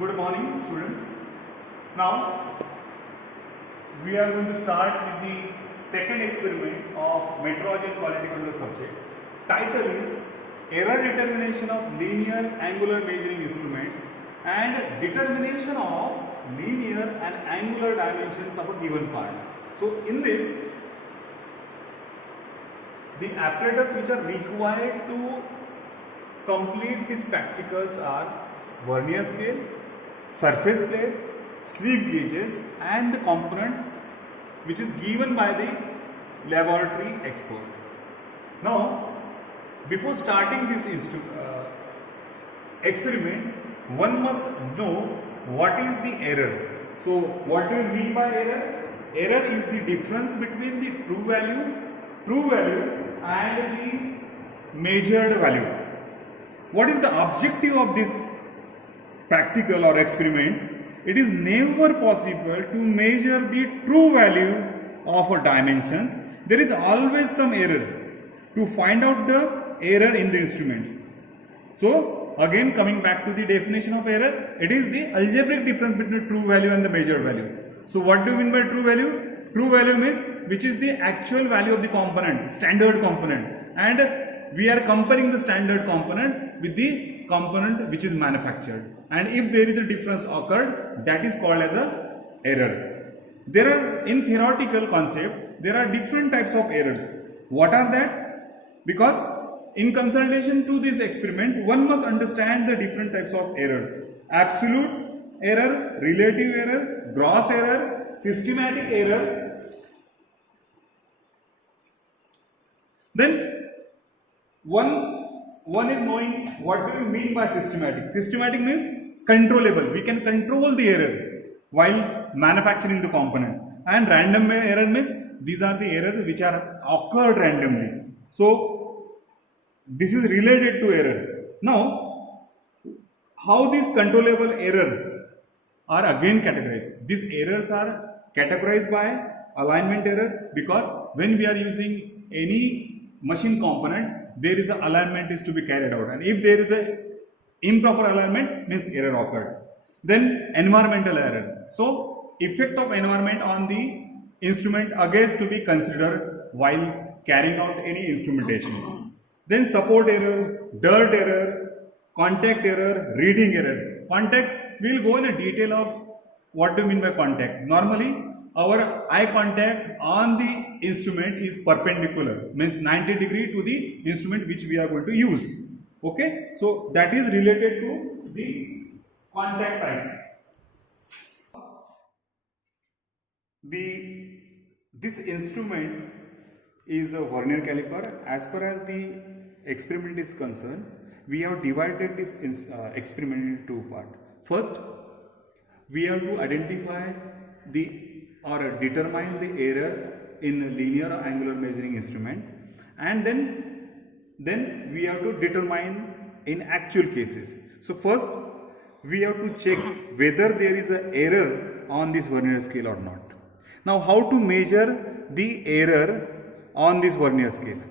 Good morning, students. Now we are going to start with the second experiment of metrology and quality control subject. Title is Error Determination of Linear Angular Measuring Instruments and Determination of Linear and Angular Dimensions of a given part. So in this, the apparatus which are required to complete these practicals are vernier scale, surface plate, slip gauges and the component which is given by the laboratory expert. Now, before starting this experiment, one must know what is the error. So, what do you mean by error? Error is the difference between the true value and the measured value. What is the objective of this practical or experiment? It is never possible to measure the true value of a dimensions. There is always some error. To find out the error in the instruments. So again, coming back to the definition of error, it is the algebraic difference between true value and the measured value. So what do you mean by true value? True value means which is the actual value of the component, standard component, and we are comparing the standard component with the component which is manufactured, and if there is a difference occurred, that is called as a error. There are, in theoretical concept, there are different types of errors. What are that? Because in consultation to this experiment, one must understand the different types of errors: absolute error, relative error, gross error, systematic error. Then one is knowing what do you mean by systematic. Systematic means controllable. We can control the error while manufacturing the component. And random error means these are the errors which are occurred randomly. So this is related to error. Now, how these controllable error are again categorized? These errors are categorized by alignment error, because when we are using any machine component, there is a alignment is to be carried out, and if there is a improper alignment, means error occurred. Then environmental error. So effect of environment on the instrument again to be considered while carrying out any instrumentations. Then support error, dirt error, contact error, reading error. Contact, we will go in a detail of what do you mean by contact. Normally our eye contact on the instrument is perpendicular, means 90 degree to the instrument which we are going to use. Okay, so that is related to the contact type. This instrument is a vernier caliper. As far as the experiment is concerned, we have divided this experiment into two parts. First, we have to identify or determine the error in linear or angular measuring instrument, and then we have to determine in actual cases. So first we have to check whether there is an error on this vernier scale or not. Now, how to measure the error on this vernier scale?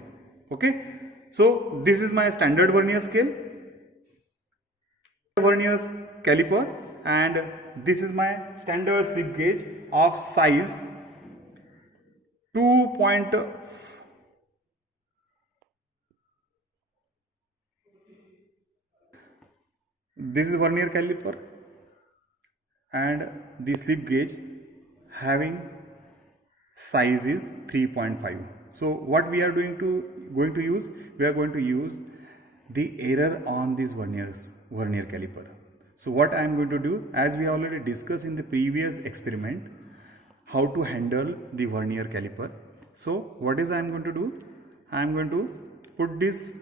Okay, so this is my standard vernier scale, vernier caliper, and this is my standard slip gauge of size 2. This is vernier caliper, and the slip gauge having size is 3.5. So what we are going to use? We are going to use the error on this vernier caliper. So what I am going to do, as we already discussed in the previous experiment, how to handle the vernier caliper. So what is I am going to do? I am going to put this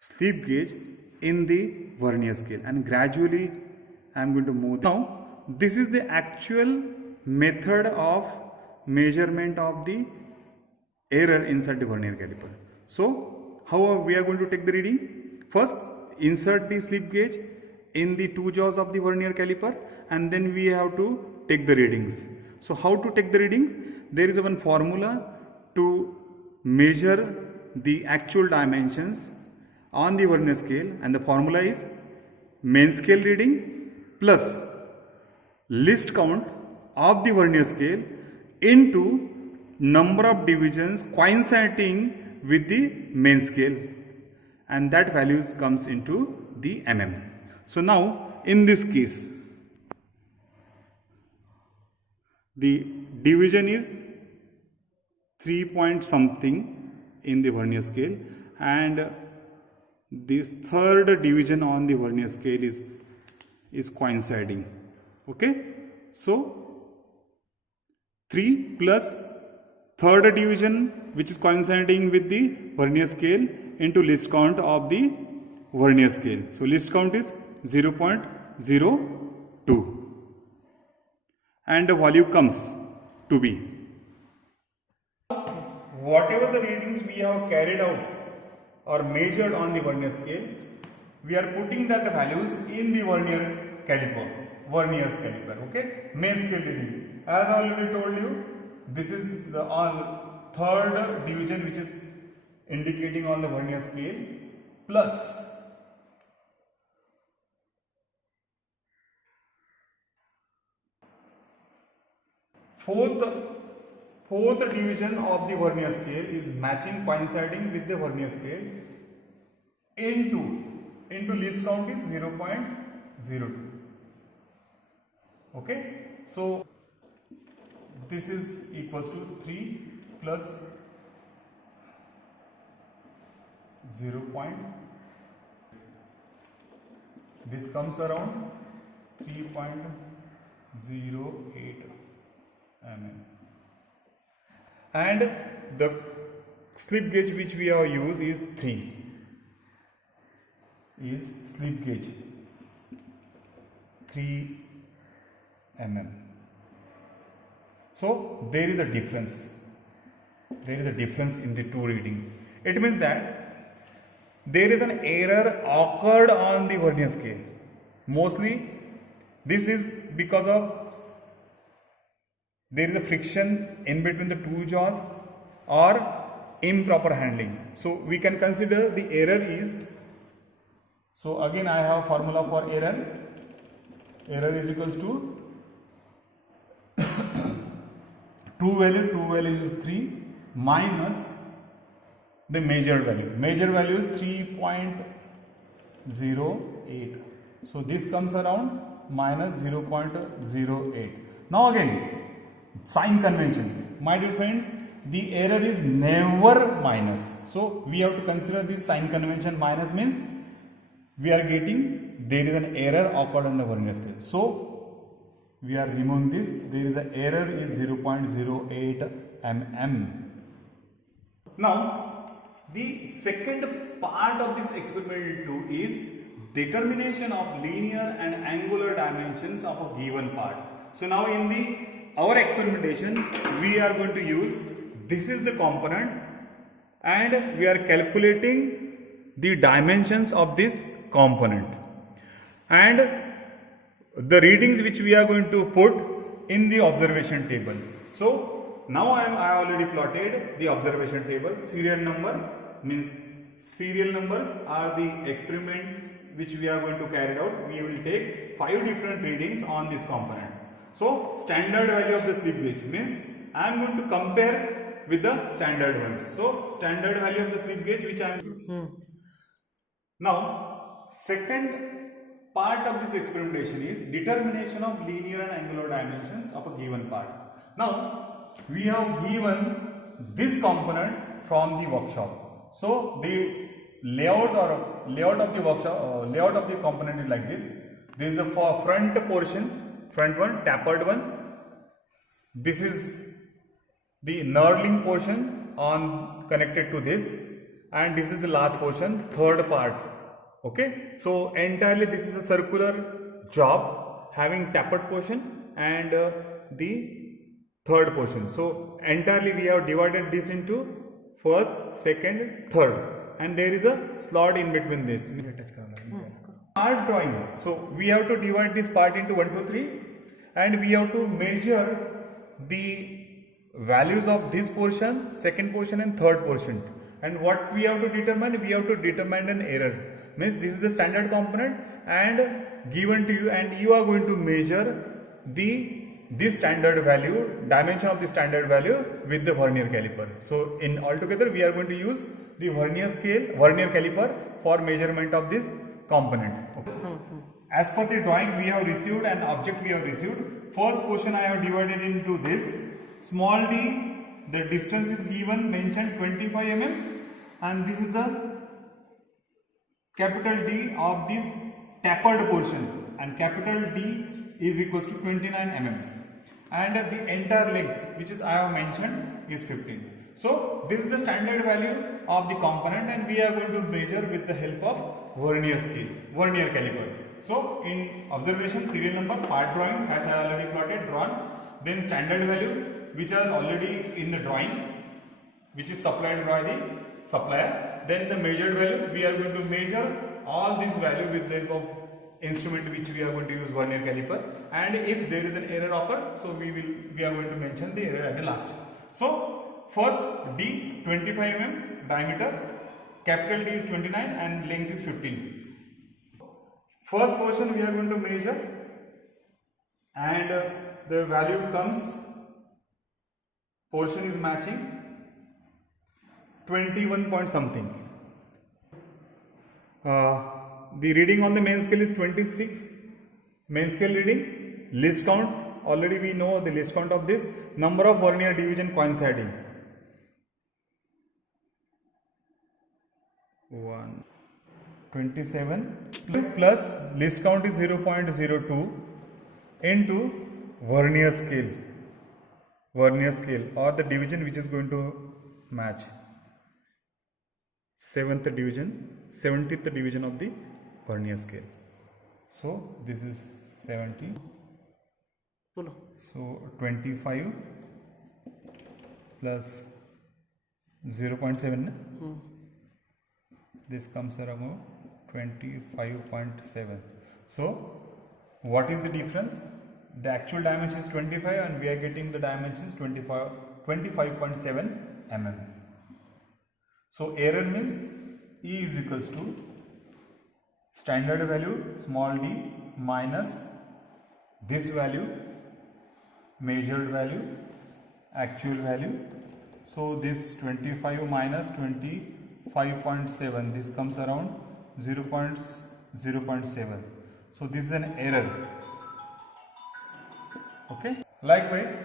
slip gauge in the vernier scale, and gradually I am going to move. Now this is the actual method of measurement of the error inside the vernier caliper. So how we are going to take the reading? First, insert the slip gauge in the two jaws of the vernier caliper, and then we have to take the readings. So how to take the readings? There is one formula to measure the actual dimensions on the vernier scale, and the formula is main scale reading plus least count of the vernier scale into number of divisions coinciding with the main scale, and that values comes into the mm. So now in this case the division is 3 point something in the vernier scale, and this third division on the vernier scale is coinciding. Okay, so 3 plus third division which is coinciding with the vernier scale into least count of the vernier scale. So least count is 0.02 and the value comes to be whatever the readings we have carried out or measured on the vernier scale, we are putting that values in the vernier caliper, okay, main scale reading. As I already told you, this is the third division which is indicating on the vernier scale plus fourth division of the vernier scale is matching, coinciding with the vernier scale into least count is 0.02. Okay, so this is equals to 3 plus 0. This comes around 3.08 mm. And the slip gauge which we have used is 3 is slip gauge 3 mm. So there is a difference. There is a difference in the two reading. It means that there is an error occurred on the vernier scale. Mostly this is because of there is a friction in between the two jaws or improper handling. So we can consider the error is, so again I have formula for error. Error is equals to true value is 3 minus the measured value. Measured value is 3.08. So this comes around minus 0.08. Now again, sign convention. My dear friends, the error is never minus. So we have to consider this sign convention. Minus means we are getting there is an error occurred on the vernier scale. So we are removing this. There is an error is 0.08 mm. Now the second part of this experimental 2 is determination of linear and angular dimensions of a given part. So now in our experimentation we are going to use, this is the component and we are calculating the dimensions of this component and the readings which we are going to put in the observation table. So now I already plotted the observation table. Serial number means serial numbers are the experiments which we are going to carry out. We will take 5 different readings on this component. So standard value of the slip gauge means I am going to compare with the standard ones. So standard value of the slip gauge which I am. Now second part of this experimentation is determination of linear and angular dimensions of a given part. Now we have given this component from the workshop. So the layout of the workshop, layout of the component is like this. This is the front portion, front one, tapered one. This is the knurling portion on connected to this, and this is the last portion, third part. Okay, so entirely this is a circular job having tapered portion and the third portion. So entirely we have divided this into first, second, third, and there is a slot in between this. Part drawing. So we have to divide this part into 1, 2, 3, and we have to measure the values of this portion, second portion, and third portion. And what we have to determine? We have to determine an error. means this is the standard component and given to you, and you are going to measure this standard value, dimension of the standard value with the vernier caliper. So in altogether we are going to use the vernier caliper for measurement of this component. Okay. As per the drawing we have received and object we have received, first portion I have divided into this. Small d, the distance is given, mentioned 25 mm, and this is the capital D of this tapered portion, and capital D is equals to 29 mm, and the entire length which is I have mentioned is 15. So this is the standard value of the component, and we are going to measure with the help of vernier caliper. So in observation, serial number, part drawing as I already drawn, then standard value which are already in the drawing, which is supplied by the supplier, then the measured value. We are going to measure all this value with the help of instrument which we are going to use vernier caliper, and if there is an error occur, so we are going to mention the error at the last. So first D 25 mm diameter, capital D is 29 and length is 15. First portion we are going to measure, and the value comes, portion is matching 21 point something. The reading on the main scale is 26, main scale reading. List count, already we know the list count of this. Number of vernier division coinciding, 27 plus list count is 0.02 into vernier scale or the division which is going to match, 70th division of the vernier scale. So this is 70. So 25 plus 0.7. This comes around 25.7. So what is the difference? The actual dimension is 25 and we are getting the dimensions 25.7 mm. So error means E is equals to standard value small d minus this value, measured value, actual value. So this 25 minus 25.7, this comes around 0.7. So this is an error. Okay. Likewise,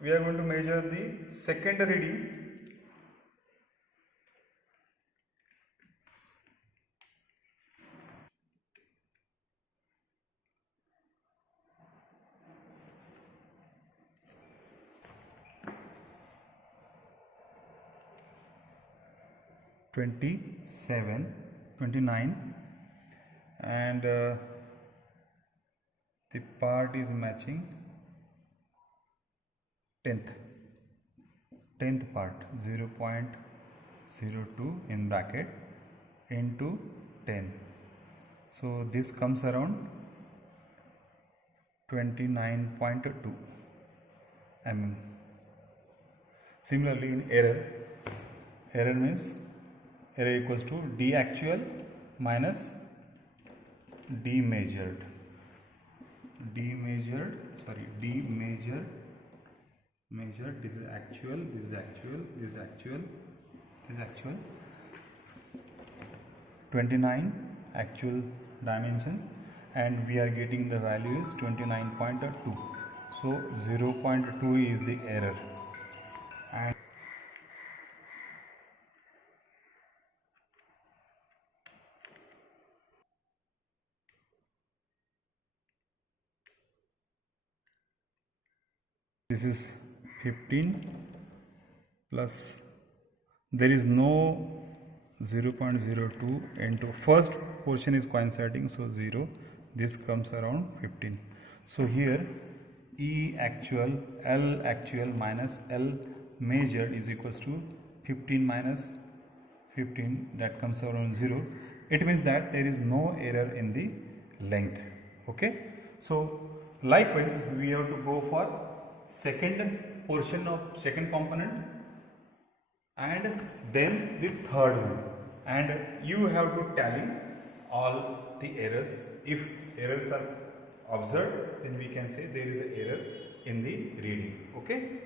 we are going to measure the second reading. (27, 29) and the part is matching 10th part, 0.02 in bracket into 10. So this comes around 29.2 mm. Similarly in error means error equals to D actual minus D measured. Measured, this is actual, this is actual, this is actual, this is actual. 29 actual dimensions and we are getting the value is 29.2. So 0.2 is the error. And this is 15 plus, there is no 0.02 into first portion is coinciding, so 0, this comes around 15. So here E actual, L actual minus L measured is equals to 15 minus 15, that comes around 0. It means that there is no error in the length. Okay, so likewise we have to go for second portion of second component and then the third one. and you have to tally all the errors. If errors are observed, then we can say there is an error in the reading. Okay.